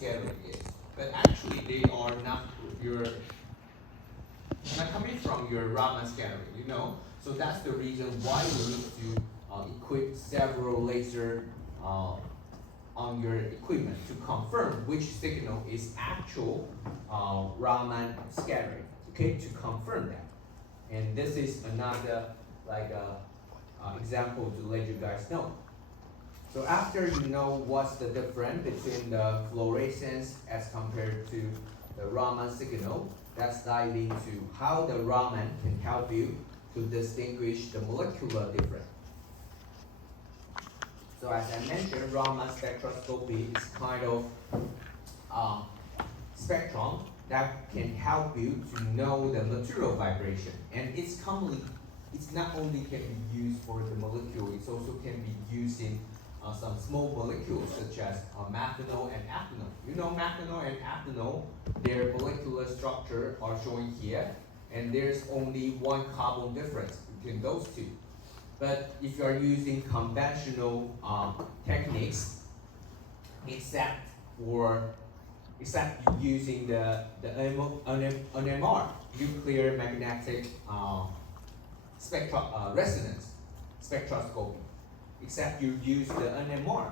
scattering is. But actually, they are not coming from your Raman scattering, you know. So that's the reason why we need to equip several laser on your equipment to confirm which signal is actual Raman scattering. Okay, to confirm that. And this is another example to let you guys know. So after you know what's the difference between the fluorescence as compared to the Raman signal, let's dive into how the Raman can help you to distinguish the molecular difference. So as I mentioned, Raman spectroscopy is kind of spectrum that can help you to know the material vibration. And it's not only can be used for the molecule, it also can be used in some small molecules such as methanol and ethanol. You know, methanol and ethanol, their molecular structure are shown here, and there's only one carbon difference between those two. But if you are using conventional techniques, except using the NMR, nuclear magnetic resonance spectroscopy, except you use the NMR,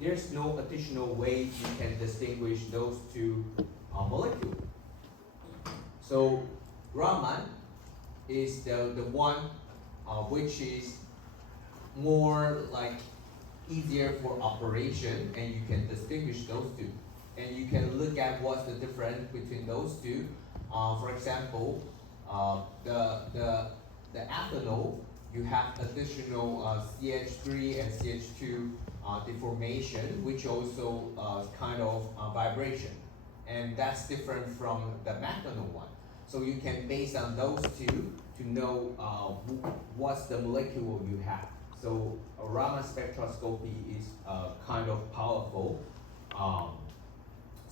there's no additional way you can distinguish those two molecules. So Raman is the one which is more like easier for operation, and you can distinguish those two. And you can look at what's the difference between those two. For example, the ethanol, you have additional CH3 and CH2 deformation, which also kind of vibration. And that's different from the methanol one. So you can base on those two to know what's the molecule you have. So a Raman spectroscopy is kind of powerful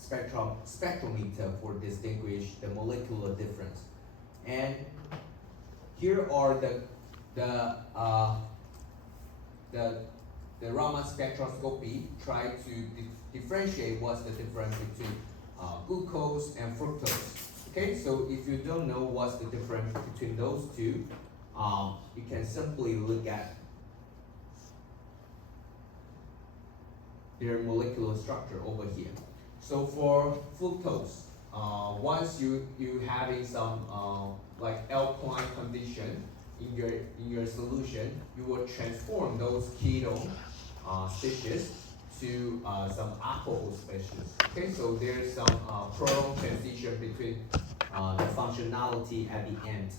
spectrometer for distinguish the molecular difference. And here are the Raman spectroscopy try to differentiate what's the difference between glucose and fructose. Okay, so if you don't know what's the difference between those two, you can simply look at their molecular structure over here. So for fructose, once you having some like alkaline condition in your solution, you will transform those ketone species to some alcohol species. Okay, so there's some proton transition between the functionality at the end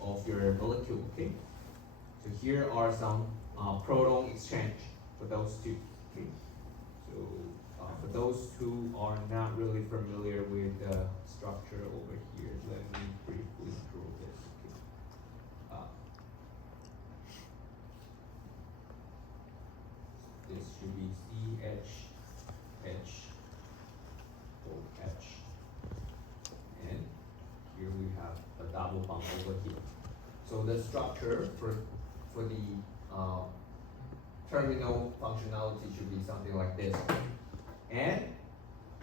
of your molecule. Okay, so here are some proton exchange for those two. Okay, so for those who are not really familiar with the structure over here, let me briefly draw this. Okay. This should be CH, OH, and here we have a double bond over here. So the structure for the terminal functionality should be something like this. And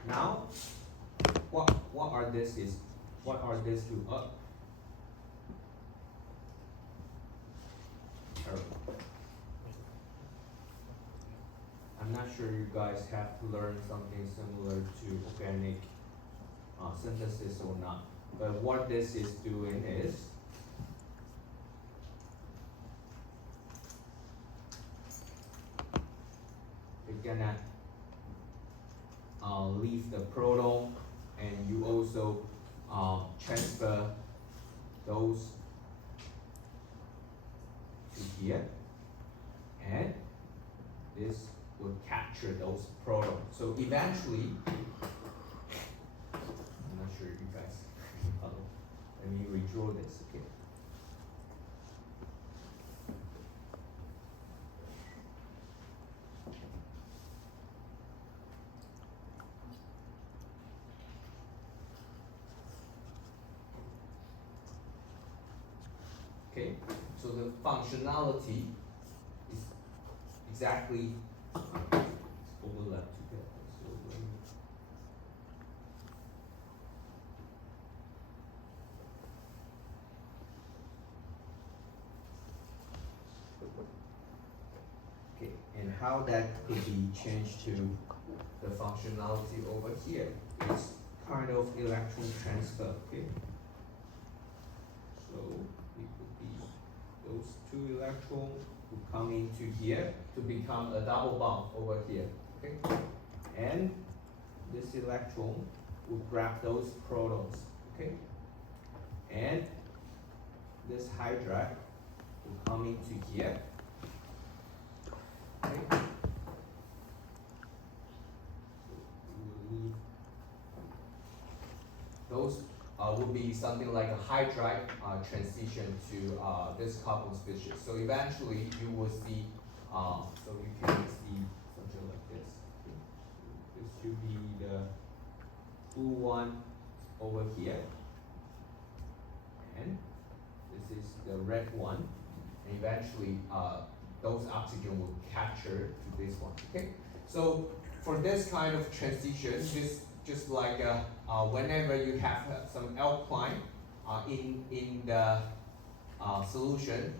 now, what are these two up? I'm not sure you guys have learned something similar to organic synthesis or not. But what this is doing is you're gonna leave the proton, and you also transfer those to here, and this will capture those protons. So eventually, I'm not sure you guys follow. Let me redraw this, okay? Okay, so the functionality is exactly overlap together. So let me how that could be changed to the functionality over here is kind of electron transfer, okay? So it could be those two electrons who come into here to become a double bond over here, okay? And this electron will grab those protons, okay? And this hydride will come into here, okay? Those will be something like a hydride transition to this carbon species. So eventually you will see, so you can see something like this. Okay. So this should be the blue one over here, and this is the red one, and eventually those oxygen will capture to this one. Okay, so for this kind of transition, just like whenever you have some alkaline in the solution,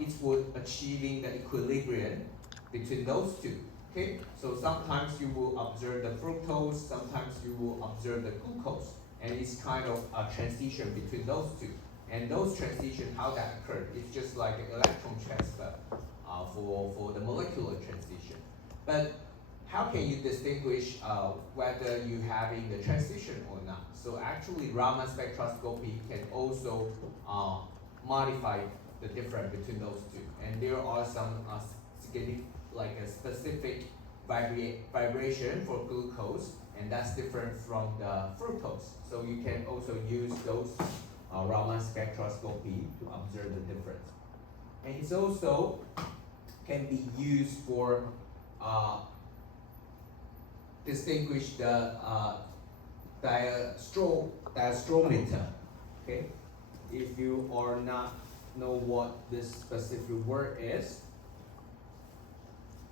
it would achieving the equilibrium between those two. Okay, so sometimes you will observe the fructose, sometimes you will observe the glucose, and it's kind of a transition between those two. And those transition, how that occurred, it's just like an electron transfer for the molecular transition. But how can you distinguish whether you having the transition or not? So actually, Raman spectroscopy can also modify the difference between those two. And there are some like a specific vibration for glucose, and that's different from the fructose. So you can also use those Raman spectroscopy to observe the difference. And it's also can be used for distinguish the diastrometer. Okay, if you are not know what this specific word is,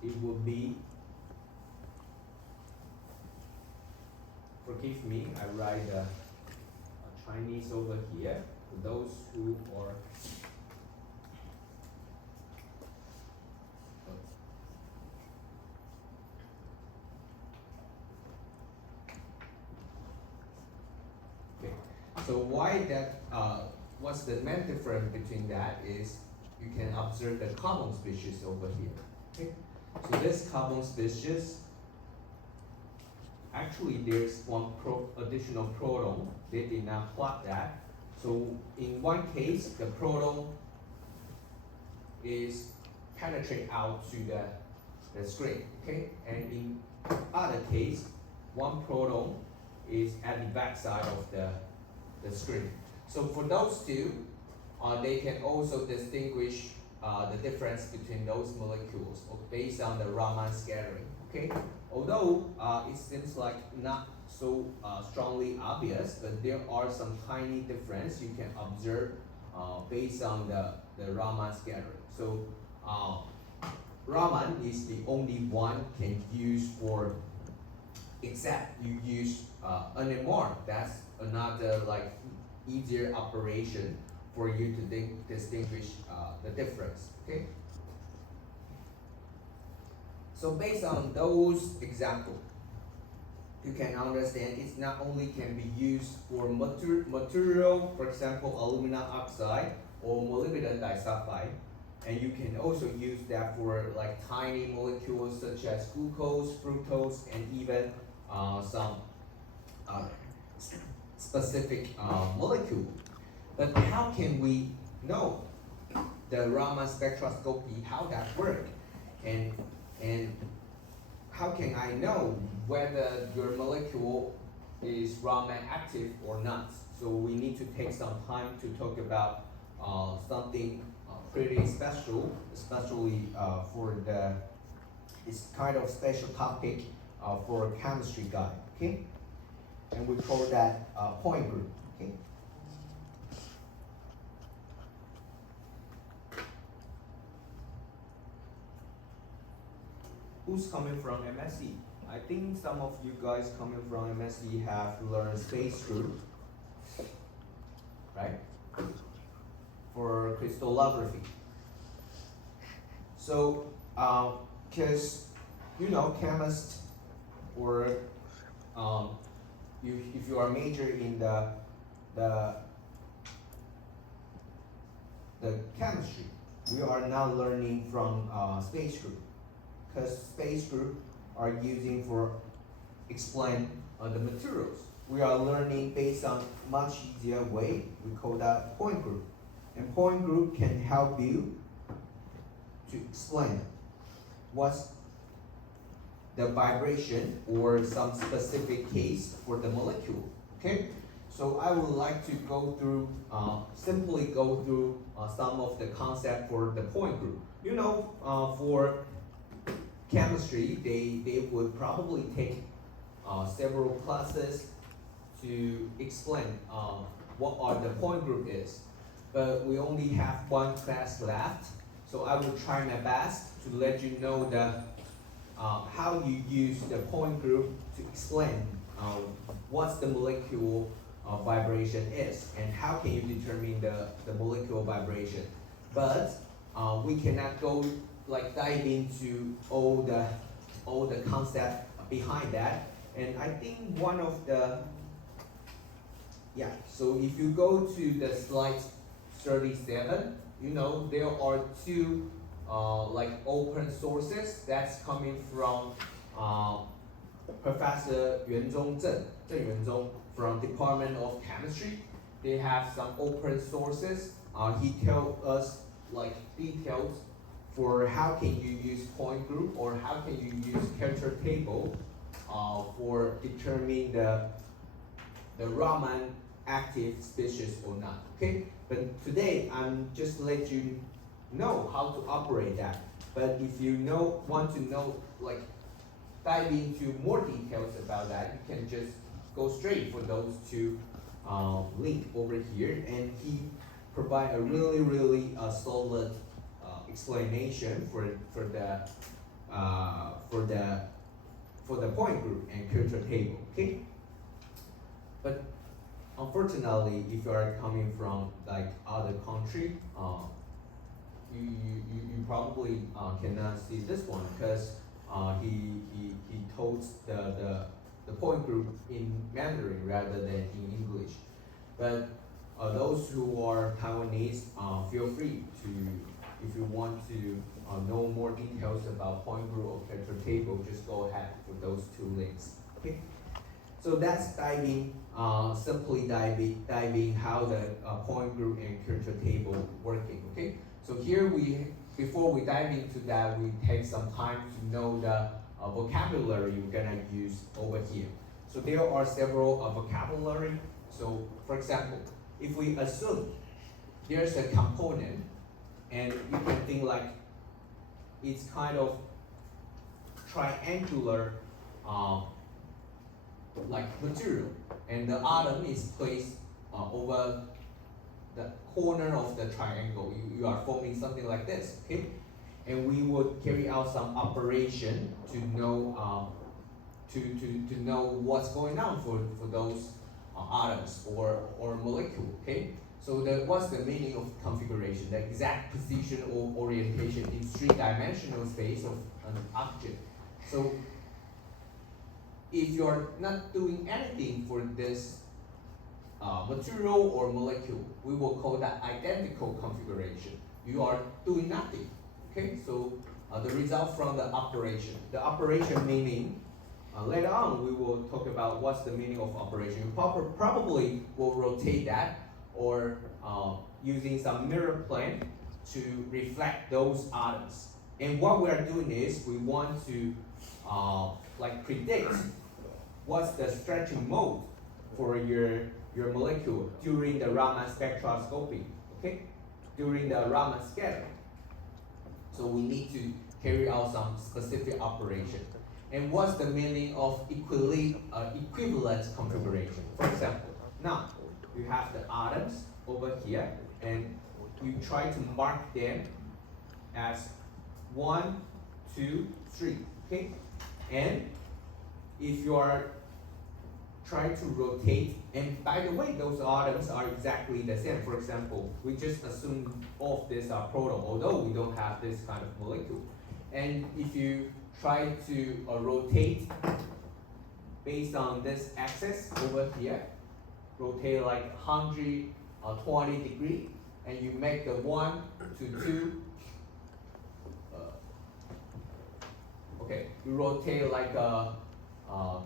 it will be, forgive me, I write a Chinese over here for those who are okay. So why that what's the main difference between that is you can observe the carbon species over here. Okay? So this carbon species, actually there's one additional proton. They did not plot that. So in one case, the proton is penetrate out to the screen, okay? And in other case, one proton is at the back side of the screen. So for those two, they can also distinguish the difference between those molecules based on the Raman scattering, okay? Although it seems like not so strongly obvious, but there are some tiny difference you can observe based on the Raman scattering. So Raman is the only one can use for, except you use NMR. That's another like easier operation for you to distinguish the difference. Okay. So based on those examples, you can understand it's not only can be used for material, for example, aluminum oxide or molybdenum disulfide, and you can also use that for like tiny molecules such as glucose, fructose, and even some specific molecule. But how can we know the Raman spectroscopy, how that work, and how can I know whether your molecule is Raman active or not? So we need to take some time to talk about something pretty special, especially for this kind of special topic for a chemistry guy, okay? And we call that point group, okay? Who's coming from MSc? I think some of you guys coming from MSc have learned space group, right? For crystallography. So because chemists or if you are major in the chemistry, we are now learning from space group, because space group are using for explain the materials. We are learning based on much easier way. We call that point group, and point group can help you to explain what's the vibration or some specific case for the molecule. Okay, so I would like to go through simply go through some of the concept for the point group. For chemistry, they would probably take several classes to explain what are the point group is, but we only have one class left, so I will try my best to let you know how you use the point group to explain what's the molecule vibration is and how can you determine the molecular vibration. But we cannot go dive into all the concept behind that. And I think one of so if you go to the slide 37, there are two open sources that's coming from Professor Zheng Yuanzhong from Department of Chemistry. They have some open sources. He tells us details for how can you use point group or how can you use character table for determining the Raman active species or not. Okay, but today I'm just let you know how to operate that. But if you want to know dive into more details about that, you can just go straight for those two link over here, and he provide a really solid explanation for the point group and character table. Okay, but unfortunately, if you are coming from other country, you probably cannot see this one, because he told the point group in Mandarin rather than in English. But those who are Taiwanese, feel free to, if you want to know more details about point group or character table, just go ahead for those two links. Okay. So that's simply diving how the point group and character table working. Okay. So here before we dive into that, we take some time to know the vocabulary we're gonna use over here. So there are several vocabulary. So for example, if we assume there's a component, and you can think it's kind of triangular material, and the atom is placed over the corner of the triangle. You are forming something like this, okay? And we would carry out some operation to know to know what's going on for those atoms or molecule, okay? So what's the meaning of configuration? The exact position or orientation in three-dimensional space of an object. So if you're not doing anything for this material or molecule, we will call that identical configuration. You are doing nothing, okay? So the result from the operation. The operation meaning, later on we will talk about what's the meaning of operation. You probably will rotate that, or using some mirror plane to reflect those atoms. And what we are doing is we want to predict what's the stretching mode for your molecule during the Raman spectroscopy, okay? During the Raman scattering. So we need to carry out some specific operation. And what's the meaning of equivalent configuration? For example, now you have the atoms over here, and we try to mark them as 1, 2, 3, okay? And if you are trying to rotate, and by the way, those atoms are exactly the same. For example, we just assume all of these are proton, although we don't have this kind of molecule. And if you try to rotate based on this axis over here, rotate like 120 degree, and you make the 1 to 2, okay, you rotate like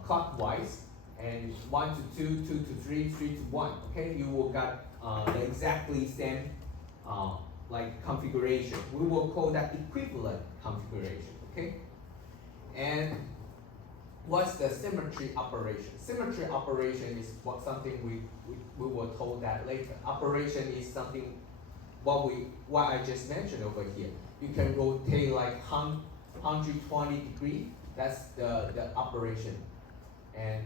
clockwise, and 1 to 2, 2 to 3, 3 to 1, okay, you will get the exactly same like configuration. We will call that equivalent configuration, okay? And what's the symmetry operation? Symmetry operation is something we were told that later. Operation is something what I just mentioned over here. You can rotate like 120 degree. That's the operation. And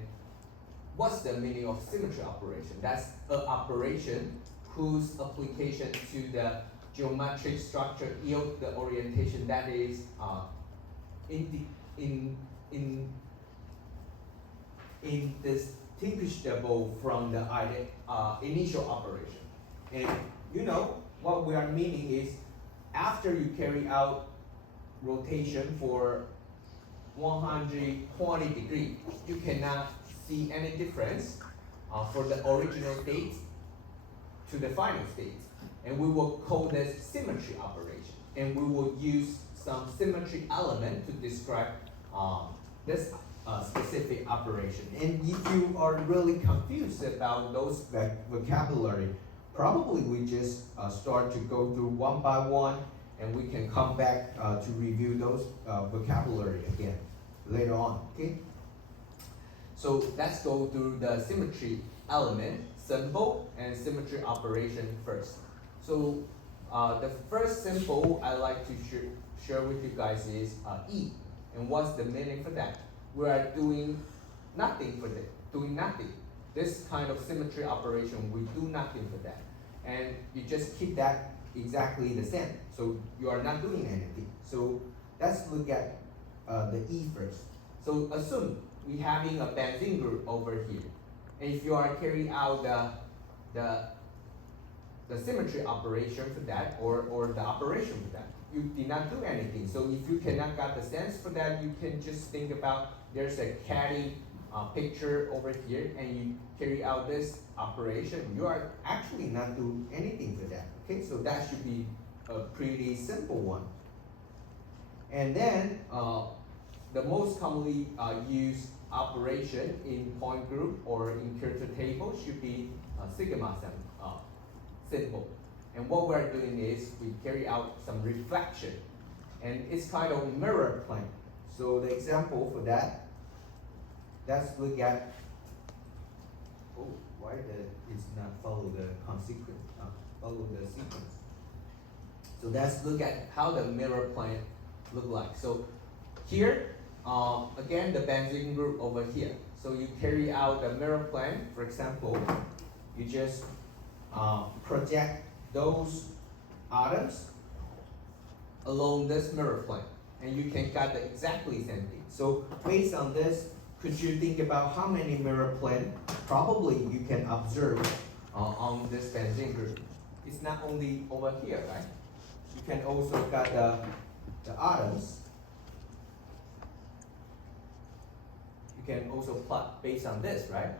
what's the meaning of symmetry operation? That's an operation whose application to the geometric structure yield the orientation that is indistinguishable from the initial operation. And you know what we are meaning is after you carry out rotation for 120 degrees, you cannot see any difference for the original state to the final state. And we will call this symmetry operation. And we will use some symmetry element to describe this specific operation. And if you are really confused about those vocabulary, probably we just start to go through one by one, and we can come back to review those vocabulary again later on, okay? So let's go through the symmetry element, symbol, and symmetry operation first. So the first symbol I like to share with you guys is E. And what's the meaning for that? We are doing nothing for that, doing nothing. This kind of symmetry operation, we do nothing for that. And you just keep that exactly the same. So you are not doing anything. So let's look at the E first. So assume we having a benzene group over here. And if you are carrying out the symmetry operation for that, or the operation for that, you did not do anything. So if you cannot get the sense for that, you can just think about there's a caddy picture over here, and you carry out this operation. You are actually not doing anything for that. Okay, so that should be a pretty simple one. And then the most commonly used operation in point group or in character table should be sigma symbol. And what we're doing is we carry out some reflection, and it's kind of mirror plane. So the example for that, let's look at, why it's not follow the consequence, follow the sequence. So let's look at how the mirror plane look like. So here, again, the benzene group over here. So you carry out the mirror plane. For example, you just project those atoms along this mirror plane, and you can get the exactly same thing. So based on this, could you think about how many mirror plane probably you can observe on this benzene group? It's not only over here, right? You can also get the atoms. You can also plot based on this, right?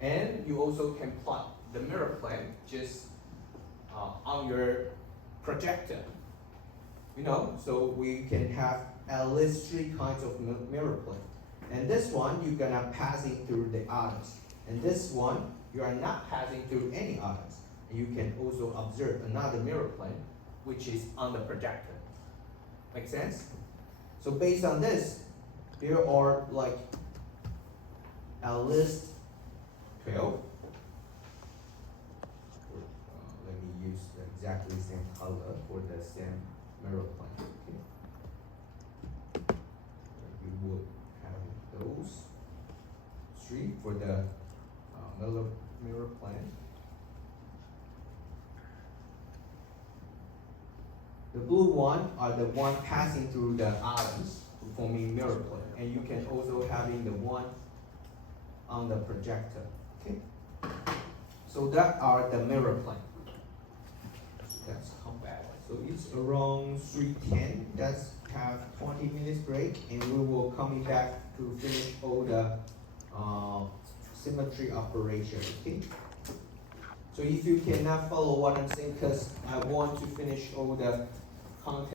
And you also can plot the mirror plane just on your projector. You know, so we can have at least 3 kinds of mirror plane. And this one, you're gonna passing through the atoms. And this one, you are not passing through any atoms. And you can also observe another mirror plane, which is on the projector. Make sense? So based on this, there are like at least 12. Let me use the exactly same color for the same mirror plane. Okay. You would have those 3 for the mirror plane. The blue one are the one passing through the atoms forming mirror plane, and you can also having the one on the projector. Okay. So that are the mirror plane. So let's come back. So it's around 310. Let's have 20 minutes break, and we will coming back to finish all the symmetry operation. Okay. So if you cannot follow what I'm saying, because I want to finish all the content